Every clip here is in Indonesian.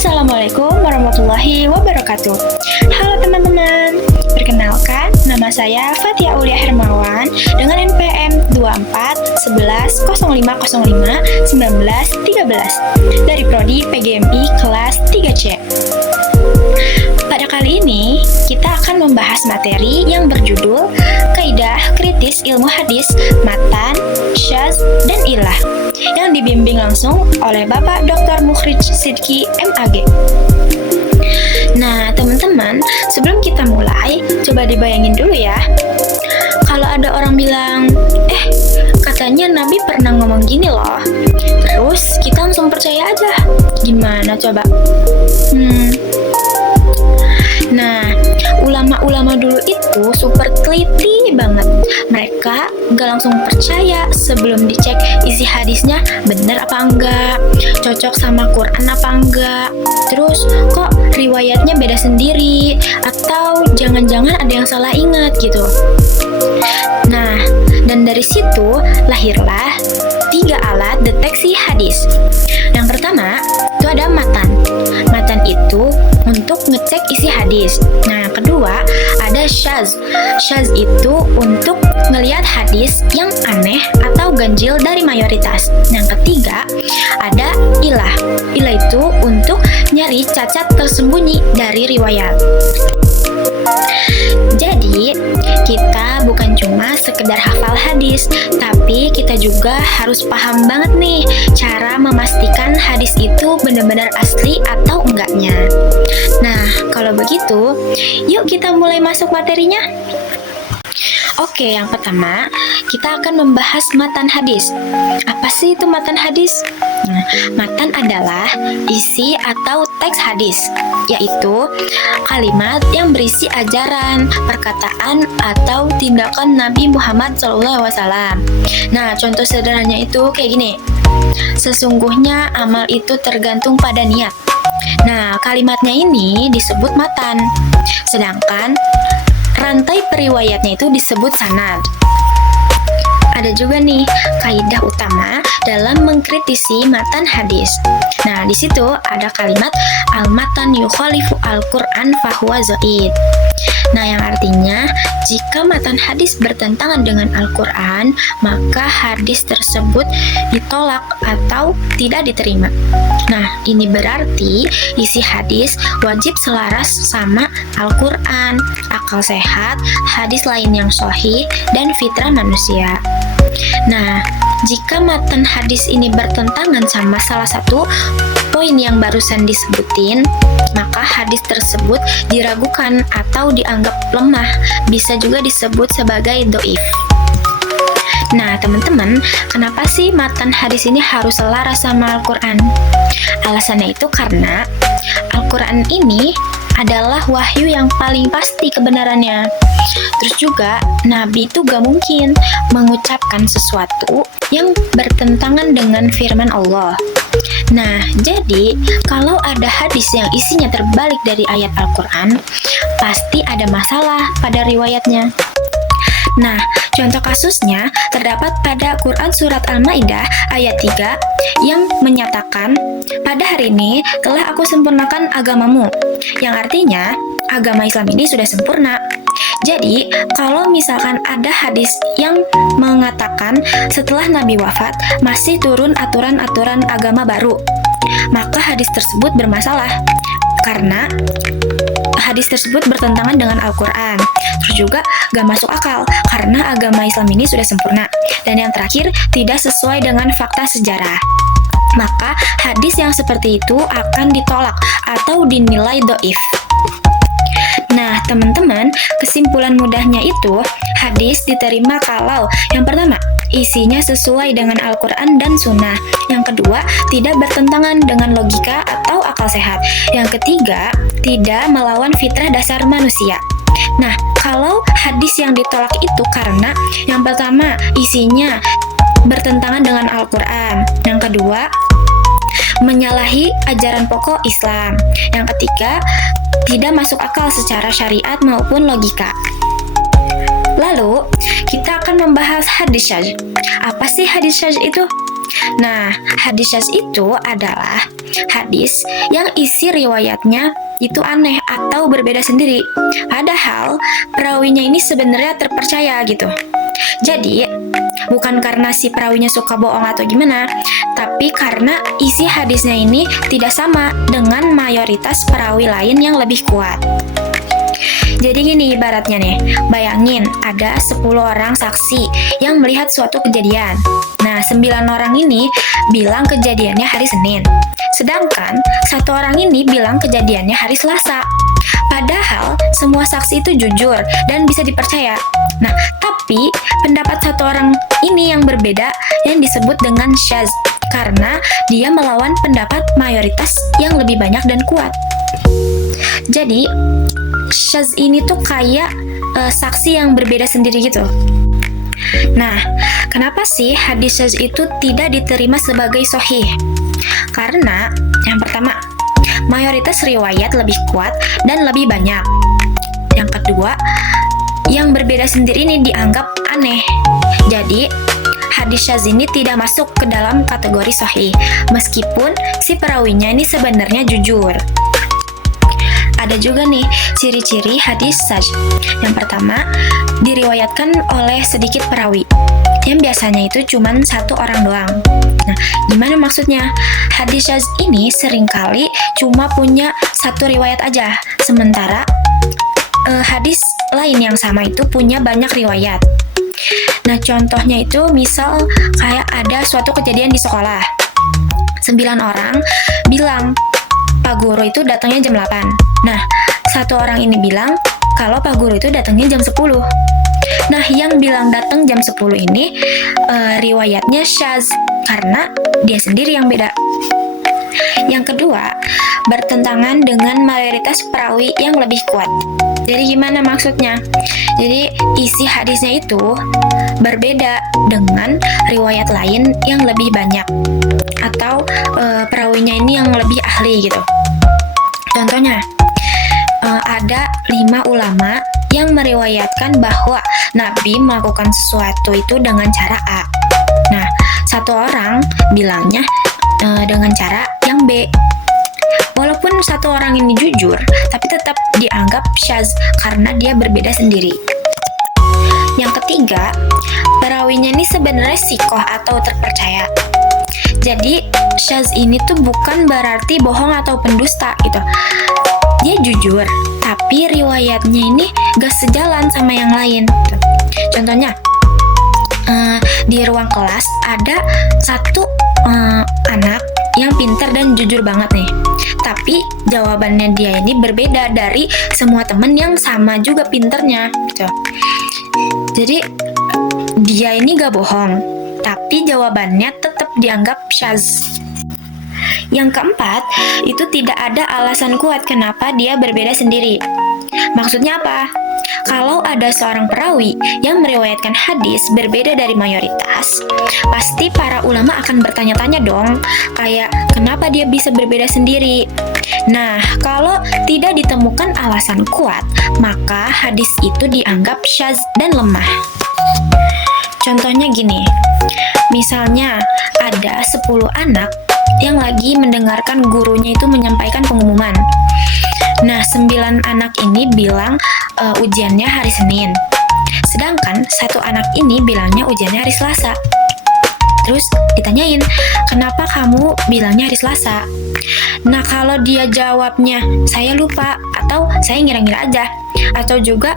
Assalamualaikum warahmatullahi wabarakatuh. Halo teman-teman, perkenalkan nama saya Fatia Aulia Hermawan dengan NPM 24 11 0505 1913 dari Prodi PGMI kelas 3C. Pada kali ini, kita akan membahas materi yang berjudul Kaidah Kritis Ilmu Hadis, Matan, Syadz, dan Illah yang dibimbing langsung oleh Bapak Dr. Mukhrij Sidki MAG. Nah, teman-teman, sebelum kita mulai, coba dibayangin dulu ya. Kalau ada orang bilang, katanya Nabi pernah ngomong gini loh. Terus kita langsung percaya aja. Gimana coba? Nah, ulama-ulama dulu itu super teliti banget. Mereka gak langsung percaya sebelum dicek isi hadisnya bener apa enggak, cocok sama Quran apa enggak, terus kok riwayatnya beda sendiri, atau jangan-jangan ada yang salah ingat gitu. Nah, dan dari situ lahirlah 3 alat deteksi hadis. Yang pertama, itu ada matan. Matan itu untuk ngecek isi hadis. Nah, yang kedua, ada syadz. Syadz itu untuk ngelihat hadis yang aneh atau ganjil dari mayoritas. Yang ketiga, ada illah. Illah itu untuk nyari cacat tersembunyi dari riwayat. Jadi, kita bukan cuma sekedar hafal hadis, tapi kita juga harus paham banget nih cara memastikan hadis itu benar-benar asli atau enggaknya. Nah, kalau begitu, yuk kita mulai masuk materinya. Oke, yang pertama, kita akan membahas matan hadis. Apa sih itu matan hadis? Nah, matan adalah isi atau teks hadis, yaitu kalimat yang berisi ajaran, perkataan, atau tindakan Nabi Muhammad SAW. Nah, contoh sederhananya itu kayak gini. Sesungguhnya amal itu tergantung pada niat. Nah, kalimatnya ini disebut matan. Sedangkan rantai periwayatnya itu disebut sanad. Ada juga nih kaidah utama dalam mengkritisi matan hadis. Nah, di situ ada kalimat al-matan yukhalifu al-Qur'an fahuwa zaid. Nah, yang artinya jika matan hadis bertentangan dengan Al-Quran, maka hadis tersebut ditolak atau tidak diterima. Nah, ini berarti isi hadis wajib selaras sama Al-Quran, akal sehat, hadis lain yang sahih, dan fitrah manusia. Nah, jika matan hadis ini bertentangan sama salah satu poin yang barusan disebutin, maka hadis tersebut diragukan atau dianggap lemah, bisa juga disebut sebagai doif. Nah, teman-teman, kenapa sih matan hadis ini harus selaras sama Al-Quran? Alasannya itu karena Al-Quran ini adalah wahyu yang paling pasti kebenarannya. Terus juga, Nabi itu gak mungkin mengucapkan sesuatu yang bertentangan dengan firman Allah. Nah, jadi kalau ada hadis yang isinya terbalik dari ayat Al-Quran, pasti ada masalah pada riwayatnya. Nah, contoh kasusnya terdapat pada Quran Surat Al-Ma'idah ayat 3 yang menyatakan, "Pada hari ini telah aku sempurnakan agamamu," yang artinya agama Islam ini sudah sempurna. Jadi, kalau misalkan ada hadis yang mengatakan setelah Nabi wafat masih turun aturan-aturan agama baru, maka hadis tersebut bermasalah karena hadis tersebut bertentangan dengan Al-Quran. Terus juga gak masuk akal karena agama Islam ini sudah sempurna. Dan yang terakhir, tidak sesuai dengan fakta sejarah. Maka hadis yang seperti itu akan ditolak atau dinilai doif. Nah, teman-teman, kesimpulan mudahnya itu, hadis diterima kalau yang pertama, isinya sesuai dengan Al-Quran dan Sunnah. Yang kedua, tidak bertentangan dengan logika atau akal sehat. Yang ketiga, tidak melawan fitrah dasar manusia. Nah, kalau hadis yang ditolak itu karena yang pertama, isinya bertentangan dengan Al-Quran. Yang kedua, menyalahi ajaran pokok Islam. Yang ketiga, tidak masuk akal secara syariat maupun logika. Lalu, kita akan membahas hadis syadz. Apa sih hadis syadz itu? Nah, hadis syadz itu adalah hadis yang isi riwayatnya itu aneh atau berbeda sendiri. Padahal perawinya ini sebenarnya terpercaya gitu. Jadi, bukan karena si perawinya suka bohong atau gimana, tapi karena isi hadisnya ini tidak sama dengan mayoritas perawi lain yang lebih kuat. Jadi gini ibaratnya nih, bayangin ada 10 orang saksi yang melihat suatu kejadian. Nah, 9 orang ini bilang kejadiannya hari Senin. Sedangkan 1 orang ini bilang kejadiannya hari Selasa. Padahal semua saksi itu jujur dan bisa dipercaya. Nah, tapi pendapat 1 orang ini yang berbeda yang disebut dengan syadz karena dia melawan pendapat mayoritas yang lebih banyak dan kuat. Jadi, syadz ini tuh kayak saksi yang berbeda sendiri gitu. Nah, kenapa sih hadis syadz itu tidak diterima sebagai sahih? Karena yang pertama, mayoritas riwayat lebih kuat dan lebih banyak. Yang kedua, yang berbeda sendiri ini dianggap aneh. Jadi, hadis syadz ini tidak masuk ke dalam kategori sahih, meskipun si perawinya ini sebenarnya jujur. Ada juga nih ciri-ciri hadis syadz. Yang pertama, diriwayatkan oleh sedikit perawi, yang biasanya itu cuma 1 orang doang. Nah, gimana maksudnya? Hadis syadz ini seringkali cuma punya 1 riwayat aja, sementara hadis lain yang sama itu punya banyak riwayat. Nah, contohnya itu misal kayak ada suatu kejadian di sekolah. 9 orang bilang Pak Guru itu datangnya jam 8. Nah, 1 orang ini bilang kalau Pak Guru itu datangnya jam 10. Nah, yang bilang datang jam 10 ini riwayatnya syadz karena dia sendiri yang beda. Yang kedua, bertentangan dengan mayoritas perawi yang lebih kuat. Jadi gimana maksudnya? Jadi isi hadisnya itu berbeda dengan riwayat lain yang lebih banyak atau perawinya ini yang lebih ahli gitu. Contohnya, ada 5 ulama yang meriwayatkan bahwa Nabi melakukan sesuatu itu dengan cara A. Nah, 1 orang bilangnya dengan cara yang B. Walaupun 1 orang ini jujur, tapi tetap dianggap syadz karena dia berbeda sendiri. Yang ketiga, perawinya ini sebenarnya sikoh atau terpercaya. Jadi, syadz ini tuh bukan berarti bohong atau pendusta gitu. Dia jujur, tapi riwayatnya ini gak sejalan sama yang lain. Contohnya, di ruang kelas ada 1 anak yang pintar dan jujur banget nih. Tapi jawabannya dia ini berbeda dari semua temen yang sama juga pinternya gitu. Jadi dia ini gak bohong, tapi jawabannya tetap dianggap syadz. Yang keempat, itu tidak ada alasan kuat kenapa dia berbeda sendiri. Maksudnya apa? Kalau ada seorang perawi yang meriwayatkan hadis berbeda dari mayoritas, pasti para ulama akan bertanya-tanya dong, kayak kenapa dia bisa berbeda sendiri. Nah, kalau tidak ditemukan alasan kuat, maka hadis itu dianggap syadz dan lemah. Contohnya gini, misalnya ada 10 anak yang lagi mendengarkan gurunya itu menyampaikan pengumuman. Nah, 9 anak ini bilang ujiannya hari Senin. Sedangkan 1 anak ini bilangnya ujiannya hari Selasa. Terus ditanyain, kenapa kamu bilangnya hari Selasa? Nah, kalau dia jawabnya, saya lupa, atau saya ngira-ngira aja, atau juga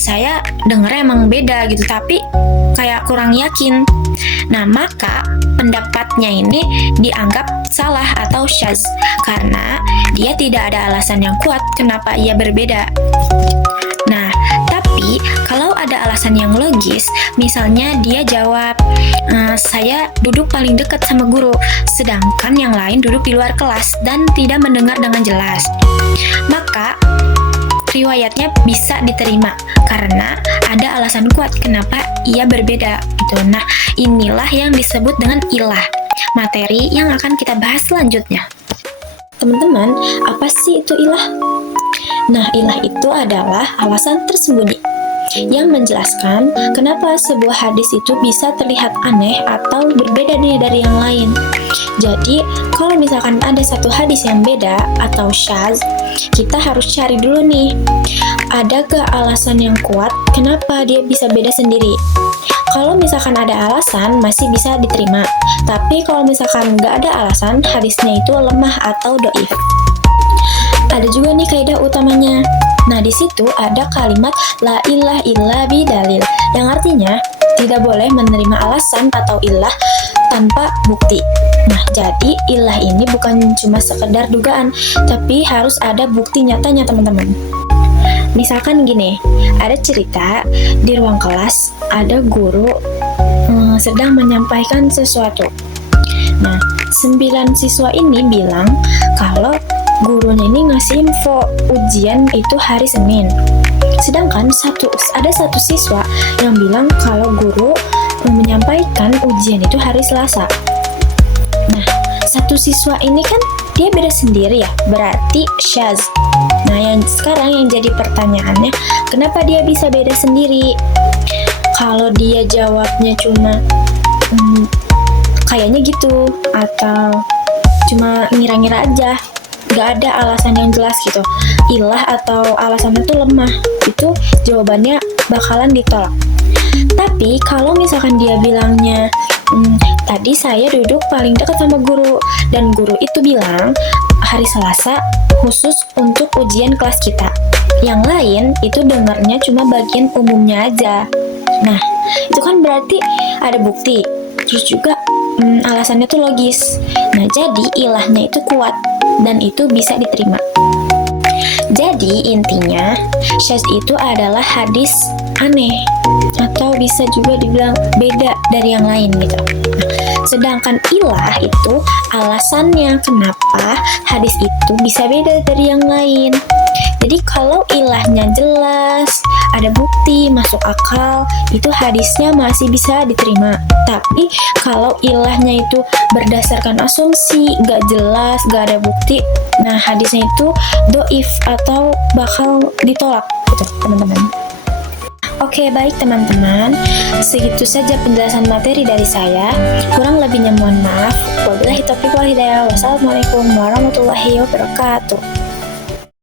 saya dengarnya emang beda gitu, tapi kayak kurang yakin. Nah, maka pendapatnya ini dianggap salah atau syadz karena dia tidak ada alasan yang kuat kenapa ia berbeda. Nah, tapi kalau ada alasan yang logis, misalnya dia jawab, saya duduk paling dekat sama guru, sedangkan yang lain duduk di luar kelas dan tidak mendengar dengan jelas, maka riwayatnya bisa diterima karena ada alasan kuat kenapa ia berbeda gitu. Nah, inilah yang disebut dengan ilah, materi yang akan kita bahas selanjutnya. Teman-teman, apa sih itu ilah? Nah, ilah itu adalah alasan tersembunyi. yang menjelaskan kenapa sebuah hadis itu bisa terlihat aneh atau berbeda nih dari yang lain. Jadi, kalau misalkan ada satu hadis yang beda atau syadz, kita harus cari dulu nih, ada gak alasan yang kuat kenapa dia bisa beda sendiri. Kalau misalkan ada alasan, masih bisa diterima. Tapi kalau misalkan nggak ada alasan, hadisnya itu lemah atau doif. Ada juga nih kaidah utamanya. Nah, di situ ada kalimat la ilaha illa bidalil, yang artinya tidak boleh menerima alasan atau ilah tanpa bukti. Nah, jadi ilah ini bukan cuma sekedar dugaan, tapi harus ada bukti nyatanya, teman-teman. Misalkan gini, ada cerita di ruang kelas, ada guru sedang menyampaikan sesuatu. Nah, 9 siswa ini bilang kalau gurunya ini ngasih info ujian itu hari Senin. Sedangkan ada satu siswa yang bilang kalau guru menyampaikan ujian itu hari Selasa. Nah, satu siswa ini kan dia beda sendiri ya, berarti syadz. Nah, yang sekarang yang jadi pertanyaannya, kenapa dia bisa beda sendiri? Kalau dia jawabnya cuma kayaknya gitu, atau cuma ngira-ngira aja, gak ada alasan yang jelas gitu, ilah atau alasannya tuh lemah, itu jawabannya bakalan ditolak. Tapi kalau misalkan dia bilangnya tadi saya duduk paling dekat sama guru, dan guru itu bilang hari Selasa khusus untuk ujian kelas kita, yang lain itu dengarnya cuma bagian umumnya aja. Nah, itu kan berarti ada bukti, terus juga alasannya tuh logis. Nah, jadi ilahnya itu kuat dan itu bisa diterima. Jadi intinya, syadz itu adalah hadis aneh, atau bisa juga dibilang beda dari yang lain gitu. Sedangkan ilah itu alasannya kenapa hadis itu bisa beda dari yang lain. Jadi kalau ilahnya jelas, ada bukti, masuk akal, itu hadisnya masih bisa diterima. Tapi kalau ilahnya itu berdasarkan asumsi, gak jelas, gak ada bukti, nah hadisnya itu doif atau bakal ditolak gitu, teman-teman. Oke, baik teman-teman, segitu saja penjelasan materi dari saya. Kurang lebihnya mohon maaf. Wabillahi taufiq wal hidayah. Wassalamualaikum warahmatullahi wabarakatuh.